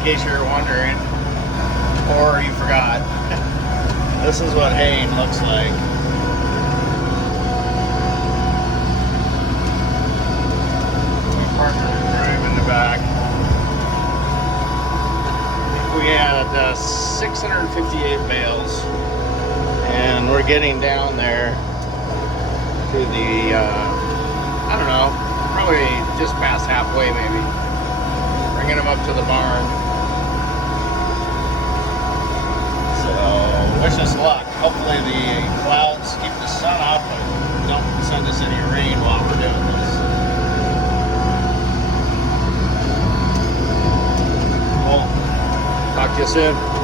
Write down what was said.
in case you're wondering, or you forgot. This is what haying looks like. We parked the drive in the back. We had 658 bales, and we're getting down there to the, I don't know, probably just past halfway maybe. Bringing them up to the barn. So, wish us luck. Hopefully the clouds keep the sun up and don't send us any rain while we're doing this. Well, talk to you soon.